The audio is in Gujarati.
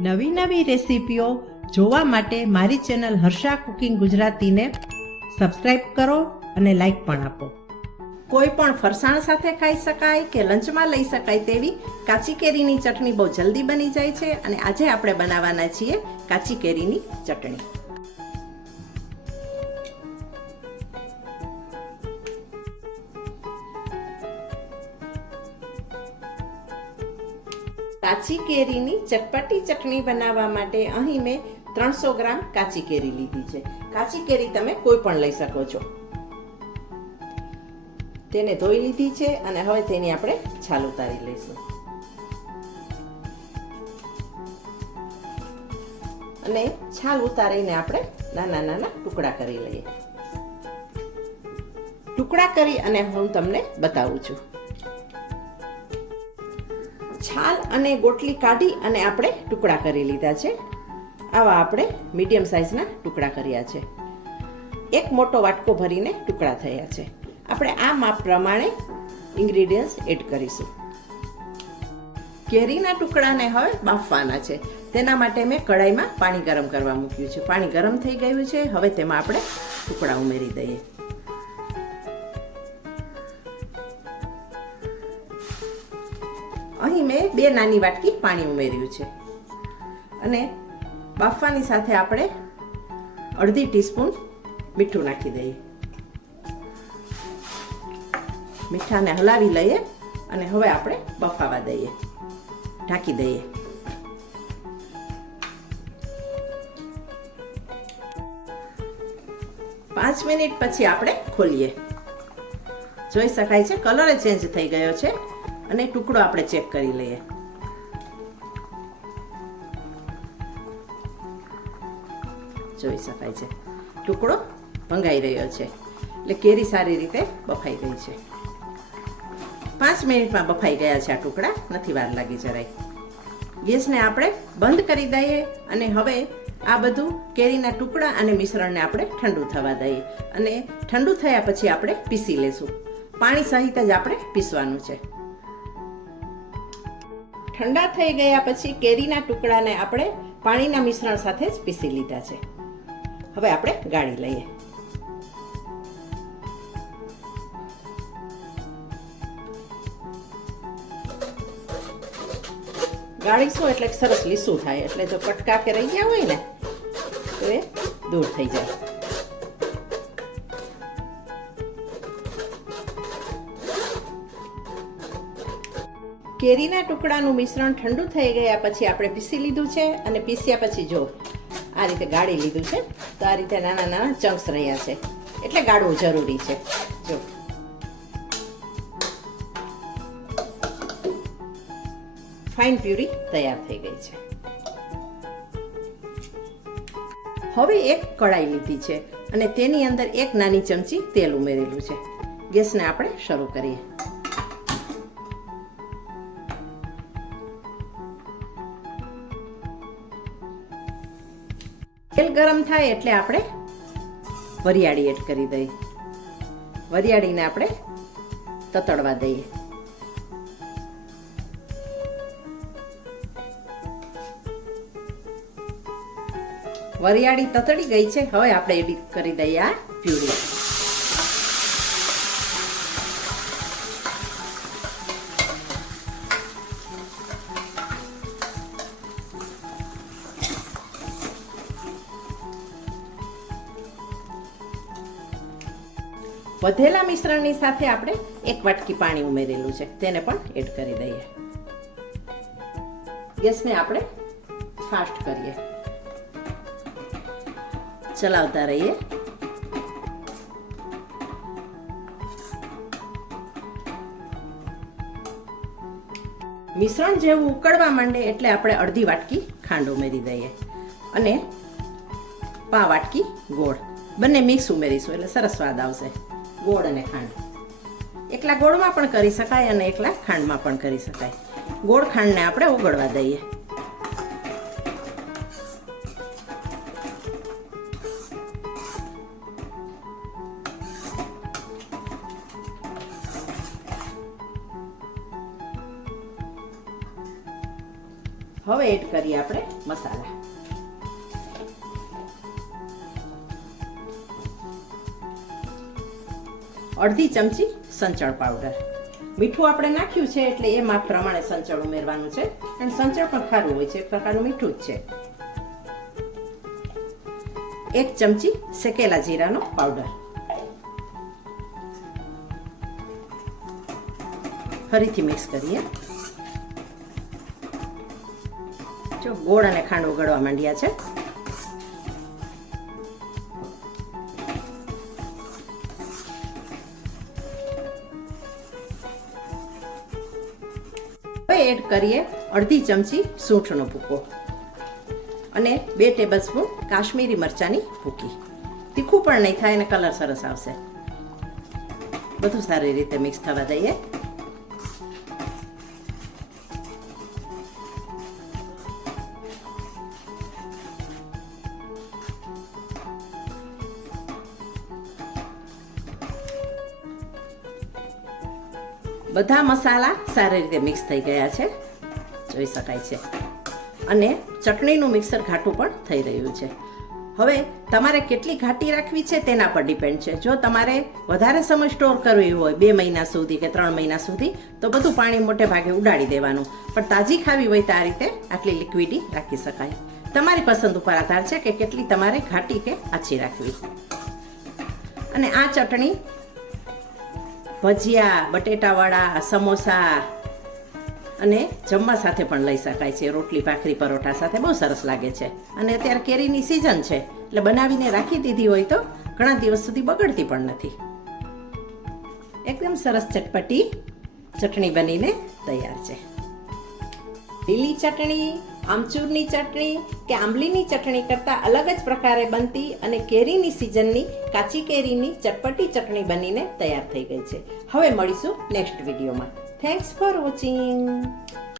નવી નવી રેસીપીઓ જોવા માટે મારી ચેનલ હર્ષા કુકિંગ ગુજરાતીને સબસ્ક્રાઈબ કરો અને લાઈક પણ આપો. કોઈ પણ ફરસાણ સાથે ખાઈ શકાય કે લંચમાં લઈ શકાય તેવી કાચી કેરીની ચટણી બહુ જલ્દી બની જાય છે અને આજે આપણે બનાવવાના છીએ કાચી કેરીની ચટણી. કાચી કેરીની ચટપટી ચટણી બનાવવા માટે અહીં મેં ત્રણસો ગ્રામ કાચી કેરી લીધી છે. કાચી કેરી તમે કોઈ પણ લઈ શકો છો. તેને ધોઈ લીધી છે અને હવે તેની આપણે છાલ ઉતારી લઈશું. અને છાલ ઉતારીને આપણે નાના નાના ટુકડા કરી લઈએ. ટુકડા કરી અને હું તમને બતાવું છું. છાલ અને ગોટલી કાઢી અને આપણે ટુકડા કરી લીધા છે. આવા આપણે મીડિયમ સાઇઝના ટુકડા કર્યા છે. એક મોટો વાટકો ભરીને ટુકડા થયા છે. આપણે આ માપ પ્રમાણે ઇન્ગ્રીડિયન્ટ્સ એડ કરીશું. કેરીના ટુકડાને હવે બાફવાના છે. તેના માટે મેં કઢાઈમાં પાણી ગરમ કરવા મૂક્યું છે. પાણી ગરમ થઈ ગયું છે. હવે તેમાં આપણે ટુકડા ઉમેરી દઈએ. અહીં મેં બે નાની વાટકી પાણી ઉમેર્યું છે. અને બાફવાની સાથે આપણે અડધી ટીસ્પૂન મીઠું નાખી દઈએ. મીઠાને હલાવી લઈએ અને હવે આપણે બફાવા દઈએ. ઢાંકી દઈએ. પાંચ મિનિટ પછી આપણે ખોલીએ. જોઈ શકાય છે, કલર ચેન્જ થઈ ગયો છે. અને ટુકડો આપણે ચેક કરી લઈએ. જોઈ શકાય છે. ટુકડો ભંગાઈ રહ્યો છે. એટલે કેરી સારી રીતે બફાઈ ગઈ છે. પાંચ મિનિટમાં બફાઈ ગયા છે આ ટુકડા. નથી વાર લાગી જરાય. ગેસને આપણે બંધ કરી દઈએ અને હવે આ બધું કેરીના ટુકડા અને મિશ્રણને આપણે ઠંડુ થવા દઈએ. અને ઠંડુ થયા પછી આપણે પીસી લેશું. પાણી સહિત જ આપણે પીસવાનું છે. ઠંડા થઈ ગયા પછી કેરીના ટુકડાને આપણે પાણીના મિશ્રણ સાથે જ પીસી લીધા છે. હવે આપણે ગાળી લઈએ. ગાળીશું એટલે સરસ લીસું થાય. એટલે જો કટકા કે રહી ગયા હોય ને, તો એ દૂર થઈ જાય. કેરીના ટુકડાનું મિશ્રણ ઠંડુ થઈ ગયા પછી આપણે પીસી લીધું છે અને પીસ્યા પછી જો આ રીતે ગાળી લીધું છે, તો આ રીતે નાના નાના ચંક્સ રહ્યા છે. એટલે ગાળવું જરૂરી છે. જો. ફાઇન પ્યુરી તૈયાર થઈ ગઈ છે. હવે એક કડાઈ લીધી છે અને તેની અંદર એક નાની ચમચી તેલ ઉમેરેલું છે. ગેસને આપણે શરૂ કરીએ. ગરમ થાય એટલે આપણે વરિયાળી એડ કરી દઈએ. વરિયાળીને આપણે તતડવા દઈએ. વરિયાળી તતડી ગઈ છે. હવે આપણે એડિટ કરી દઈએ આ પ્યુરી. વધેલા મિશ્રણની સાથે આપણે એક વાટકી પાણી ઉમેરેલું છે. તેને પણ એડ કરી દઈએ. ગેસને આપણે ફાસ્ટ કરીએ. ચલાવતા રહીએ. મિશ્રણ જેવું ઉકળવા માંડે એટલે આપણે અડધી વાટકી ખાંડ ઉમેરી દઈએ. અને પા વાટકી ગોળ. બંને મિક્સ ઉમેરીશું એટલે સરસ સ્વાદ આવશે. ગોળ અને ખાંડ. એકલા ગોળમાં પણ કરી શકાય અને એકલા ખાંડમાં પણ કરી શકાય. ગોળ ખાંડને આપણે ઓગળવા દઈએ. હવે એડ કરીએ આપણે મસાલા. અડધી ચમચી સંચળ પાવડર. મીઠું આપણે નાખ્યું છે એટલે એ માપ પ્રમાણે સંચળ ઉમેરવાનું છે અને સંચળ પણ ખારું હોય છે, એક પ્રકારનું મીઠું જ છે. એક ચમચી શેકેલા જીરાનો પાવડર. ફરીથી મિક્સ કરીએ. જો ગોળ અને ખાંડ ઓગળવા માંડ્યા છે. એડ કરીએ અડધી ચમચી સૂંઠનો ભૂકો અને બે ટેબલ સ્પૂન કાશ્મીરી મરચાંની ભૂકી. તીખું પણ નહીં થાય અને કલર સરસ આવશે. બધું સારી રીતે મિક્સ થવા દઈએ. બધા મસાલા સારી રીતે મિક્સ થઈ ગયા છે. જોઈ શકાય છે. અને ચટણીનું મિક્સર ઘાટું પણ થઈ રહ્યું છે. હવે તમારે કેટલી ઘાટી રાખવી છે તેના પર ડિપેન્ડ છે. જો તમારે વધારે સમય સ્ટોર કરવી હોય બે મહિના સુધી કે ત્રણ મહિના સુધી, તો બધું પાણી મોટે ભાગે ઉડાડી દેવાનું. પણ તાજી ખાવી હોય તો આ રીતે આટલી લિક્વિડી રાખી શકાય. તમારી પસંદ ઉપર આધાર છે કે કેટલી તમારે ઘાટી કે આછી રાખવી. અને આ ચટણી ભજીયા, બટેટાવાળા, સમોસા અને જમવા સાથે પણ લઈ શકાય છે. રોટલી, ભાખરી, પરોઠા સાથે બહુ સરસ લાગે છે. અને અત્યારે કેરીની સિઝન છે, એટલે બનાવીને રાખી દીધી હોય તો ઘણા દિવસ સુધી બગડતી પણ નથી. એકદમ સરસ ચટપટી ચટણી બનીને તૈયાર છે. લીલી ચટણી આમચૂરની ચટણી કે આંબલીની ચટણી કરતાં અલગ જ પ્રકારે બનતી અને કેરીની સિઝનની કાચી કેરીની ચટપટી ચટણી બનીને તૈયાર થઈ ગઈ છે. હવે મળીશું નેક્સ્ટ વિડીયોમાં થેન્ક્સ ફોર વોચિંગ